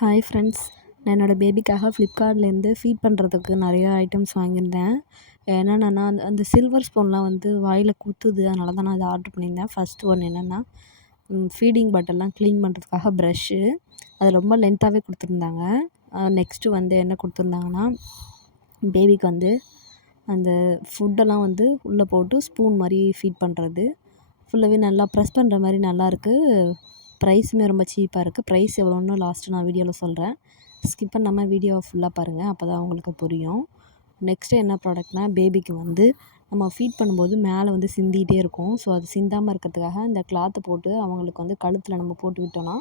Hi friends, நான் என்னோடய பேபிக்காக ஃப்ளிப்கார்ட்லேருந்து feet பண்ணுறதுக்கு நிறையா ஐட்டம்ஸ் வாங்கியிருந்தேன். என்னென்னன்னா அந்த சில்வர் ஸ்பூன்லாம் வந்து வாயில் குத்துது. அதனால தான் நான் இதை ஆர்டர் பண்ணியிருந்தேன். ஃபர்ஸ்ட் ஒன் என்னென்னா ஃபீடிங் பாட்டில்லாம் க்ளீன் பண்ணுறதுக்காக ப்ரஷ்ஷு. அது ரொம்ப லென்த்தாகவே கொடுத்துருந்தாங்க. நெக்ஸ்ட்டு வந்து என்ன கொடுத்துருந்தாங்கன்னா, பேபிக்கு வந்து அந்த ஃபுட்டெல்லாம் வந்து உள்ளே போட்டு ஸ்பூன் மாதிரி ஃபீட் பண்ணுறது. ஃபுல்லாகவே நல்லா ப்ரெஸ் பண்ணுற மாதிரி நல்லாயிருக்கு. ப்ரைஸுமே ரொம்ப சீப்பாக இருக்குது. ப்ரைஸ் எவ்வளோன்னு லாஸ்ட்டு நான் வீடியோவில் சொல்கிறேன். ஸ்கிப் பண்ணாமல் வீடியோவை ஃபுல்லாக பாருங்கள். அப்போ தான் உங்களுக்கு புரியும். நெக்ஸ்ட்டு என்ன ப்ராடக்ட்னால், பேபிக்கு வந்து நம்ம ஃபீட் பண்ணும்போது மேலே வந்து சிந்திகிட்டே இருக்கும். ஸோ அது சிந்தாமல் இருக்கிறதுக்காக இந்த கிளாத்தை போட்டு அவங்களுக்கு வந்து கழுத்தில் நம்ம போட்டு விட்டோன்னா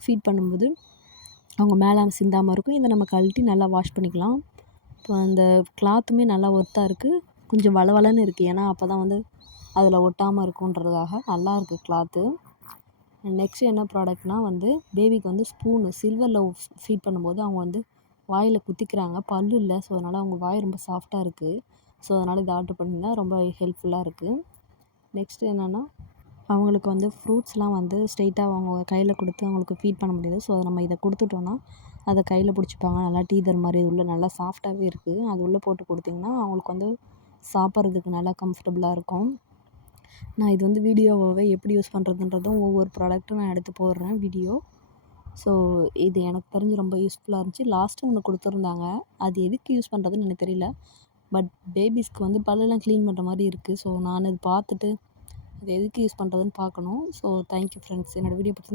ஃபீட் பண்ணும்போது அவங்க மேலே சிந்தாமல் இருக்கும். இதை நம்ம கழட்டி நல்லா வாஷ் பண்ணிக்கலாம். இப்போ அந்த கிளாத்துமே நல்லா ஒர்த்தாக இருக்குது. கொஞ்சம் வளவளன்னு இருக்குது. ஏன்னா அப்போ தான் வந்து அதில் ஒட்டாமல் இருக்குன்றதுக்காக நல்லாயிருக்கு கிளாத்து. நெக்ஸ்ட்டு என்ன ப்ராடக்ட்னால் வந்து பேபிக்கு வந்து ஸ்பூனு சில்வரில் ஃபீட் பண்ணும்போது அவங்க வந்து வாயில் குத்திக்கிறாங்க. பல்லு இல்லை. ஸோ அதனால் அவங்க வாய் ரொம்ப சாஃப்டாக இருக்குது. ஸோ அதனால் இதை ஆர்டர் பண்ணியிருந்தேன். ரொம்ப ஹெல்ப்ஃபுல்லாக இருக்குது. நெக்ஸ்ட்டு என்னென்னா, அவங்களுக்கு வந்து ஃப்ரூட்ஸ்லாம் வந்து ஸ்ட்ரெயிட்டாக அவங்க கையில் கொடுத்து அவங்களுக்கு ஃபீட் பண்ண முடியாது. ஸோ அதை நம்ம இதை கொடுத்துட்டோன்னா அதை கையில் பிடிச்சிப்பாங்க. நல்லா டீதர் மாதிரி உள்ளே நல்லா சாஃப்டாகவே இருக்குது. அது உள்ளே போட்டு கொடுத்திங்கன்னா அவங்களுக்கு வந்து சாப்பிட்றதுக்கு நல்லா கம்ஃபர்டபுளாக இருக்கும். நான் இது வந்து வீடியோவாகவே எப்படி யூஸ் பண்ணுறதுன்றதும் ஒவ்வொரு ப்ராடக்ட்டும் நான் எடுத்து போடுறேன் வீடியோ. ஸோ இது எனக்கு தெரிஞ்சு ரொம்ப யூஸ்ஃபுல்லாக இருந்துச்சு. லாஸ்ட்டு ஒன்று கொடுத்துருந்தாங்க. அது எதுக்கு யூஸ் பண்ணுறதுன்னு எனக்கு தெரியல. பட் பேபிஸ்க்கு வந்து பல்லெல்லாம் க்ளீன் பண்ணுற மாதிரி இருக்குது. ஸோ நான் அது பார்த்துட்டு அது எதுக்கு யூஸ் பண்ணுறதுன்னு பார்க்கணும். So thank you friends. என்னோடய வீடியோ பிடிச்சிருந்தா